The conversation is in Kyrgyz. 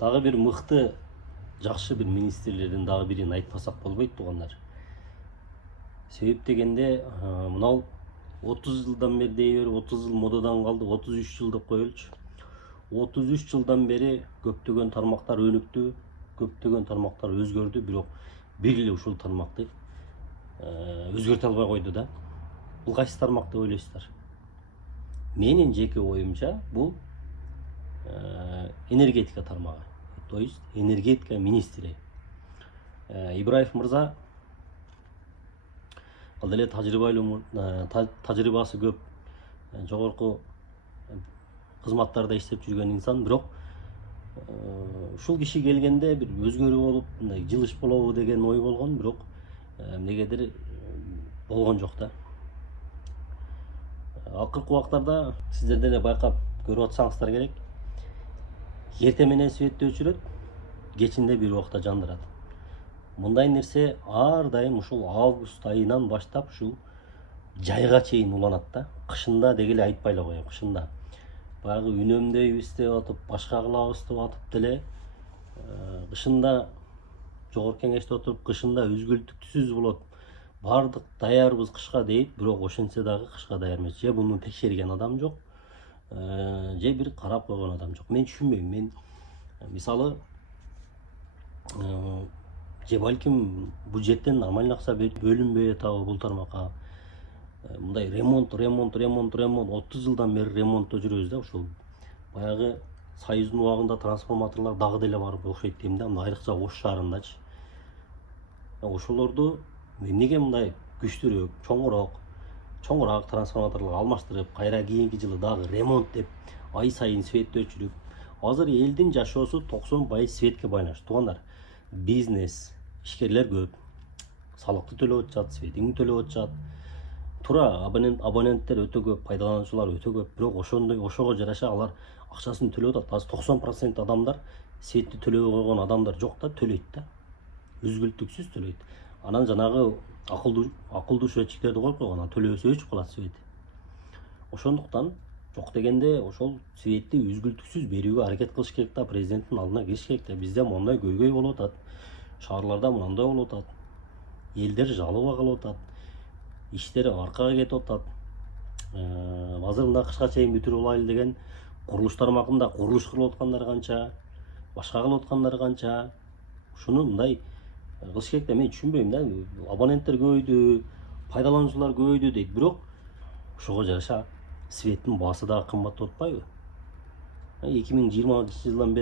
дагы бир мыкты жакшы бир министрлердин дагы бирин айтпасак болбойт туугандар. Себеп дегенде мынау 30 жылдан бери дей берип 30 жыл модадан калды, 33 жыл деп коелучу. 33 жылдан бери көптөгөн тармактар өнүктү, көптөгөн тармактар өзгөрдү, бирок бир эле ушул тармакты өзгөртө албай койду да. Бул кайсы тармак деп ойлойсуздар? Менин жеке оюмча бул энергетика тармагы. То есть энергетика министри. Ибраев мырза ал деле тажрыйбасы көп, жогорку кызматтарда иштеп жүргөн инсан, бирок ушул киши келгенде бир өзгөрүү болуп, мындай жылыш болобу деген ой болгон, бирок эмнегедир болгон жок да. Акыркы убактарда сиздер деле байкап көрүп атсаңыздар керек. Эртең менен светти өчүрөт, кечинде бир убакта жандырат. Мындай нерсе ар дайым ушул август айынан баштап ушул жайга чейин уланат да. Кышында дегеле айтпай эле коеюн, кышында. Баягы үнөмдөйбүз деп атып, башка кылабыз деп атып деле кышында жогорку кеңеште отуруп, кышында үзгүлтүктүсүз болот. Бардык даярбыз кышка дейт, бирок ошентсе дагы кышка даяр эмес. Же буну текшерген адам жок, же бир карап койгон адам жок. Мен түшүнбөйм. Мен мисалы же балким бюджеттен нормально акча бөлүнбөй атабы бул тармакка. Мындай ремонт 30 жылдан бери ремонтто жүрөбүз да. Ушул баягы Союздун убагында трансформаторлор дагы деле бар окшойт дейм да. Айрыкча Ош шаарындачы. Ошолорду эмнеге мындай күчтүүрөөк, чоңураак трансформаторлорго алмаштырып, кайра кийинки жылы дагы ремонт деп ай сайын светти өчүрүп. Азыр элдин жашоосу 90% светке байланыштуу. Туугандар, бизнес, ишкерлер көп, салыкты төлөп атышат, светиңди төлөп атышат. Туура абоненттер өтө көп, пайдалануучулар өтө көп, бирок ошого жараша алар акчасын төлөп атат. Азыр 90% адамдар светти төлөбөй койгон адамдар жок да, төлөйт да. Үзгүлтүксүз төлөйт. Анан жанагы акылдуу счетчиктерди коюп койгон, төлөбөсө өчүп калат свет. Ошондуктан жок дегенде ошол светти үзгүлтүксүз берүүгө аракет кылыш керек да, президенттин алдына кириш керек да. Бизде мондай көйгөй болуп атат. Шаарларда мындай болуп атат. Элдер жалыба калып атат. Иштер аркага кетип атат. Азыр мында кышка чейин бүтүрүп алайлы деген курулуш тармагында курулуш кылып аткандар канча, башка кылып аткандар канча. Ушуну мындай кылыш керек да. Мен түшүнбөйм да. Абоненттер көбөйдү, пайдалануучулар көбөйдү дейт, бирок ошого жараша светтин баасы дагы кымбаттап атпайбы? 2020 жылдан бери